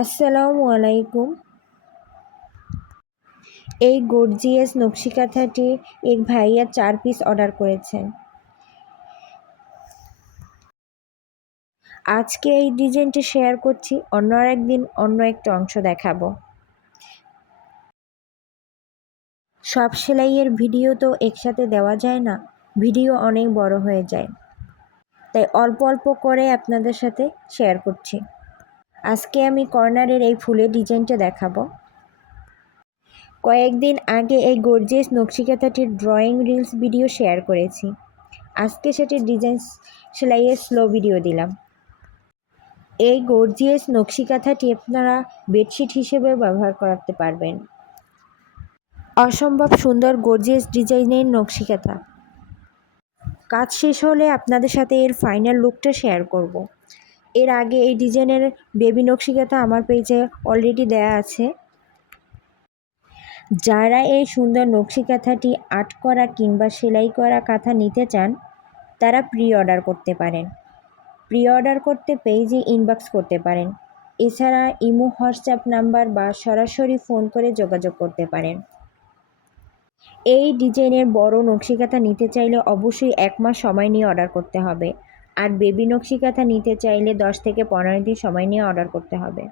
আসসালামু আলাইকুম। এই গর্জিয়াস নকশি কাঁথাটি এক ভাইয়া 4 পিস অর্ডার করেছেন। আজকে এই ডিজাইনটি শেয়ার করছি, অন্য আরেকদিন অন্য একটা অংশ দেখাবো। সব সেলাইয়ের ভিডিও তো একসাথে দেওয়া যায় না, ভিডিও অনেক বড় হয়ে যায়, তাই অল্প অল্প করে আপনাদের সাথে শেয়ার করছি। আজকে আমি কর্নারের এই ফুলের ডিজাইনটা দেখাবো। কয়েকদিন আগে এই গর্জিয়াস নকশি কাঁথাটির ড্রয়িং রিলস ভিডিও শেয়ার করেছি। আজকে সেটির ডিজাইন সেলাইয়ের স্লো ভিডিও দিলাম। এই গর্জিয়াস নকশি কাঁথাটি আপনারা বেডশিট হিসেবেও ব্যবহার করতে পারবেন। অসম্ভব সুন্দর গর্জিয়াস ডিজাইনের নকশি কাঁথা। কাজ শেষ হলে আপনাদের সাথে এর ফাইনাল লুকটা শেয়ার করব। এর আগে এই ডিজাইনের বেবি নকশি কাঁথা আমার পেজে অলরেডি দেয়া আছে। যারা এই সুন্দর নকশি কাঁথাটি আর্ট করা কিংবা সেলাই করা কাঁথা নিতে চান, তারা প্রি অর্ডার করতে পারেন। প্রি অর্ডার করতে পেজে ইনবক্স করতে পারেন। এছাড়া ইমো, হোয়াটসঅ্যাপ নাম্বার বা সরাসরি ফোন করে যোগাযোগ করতে পারেন। এই ডিজাইনের বড় নকশি কাঁথা নিতে চাইলে অবশ্যই 1 মাস সময় নিয়ে অর্ডার করতে হবে, আর বেবি নকশি কাঁথা নিতে চাইলে 10 থেকে 15 দিন সময় নিয়ে অর্ডার করতে হবে।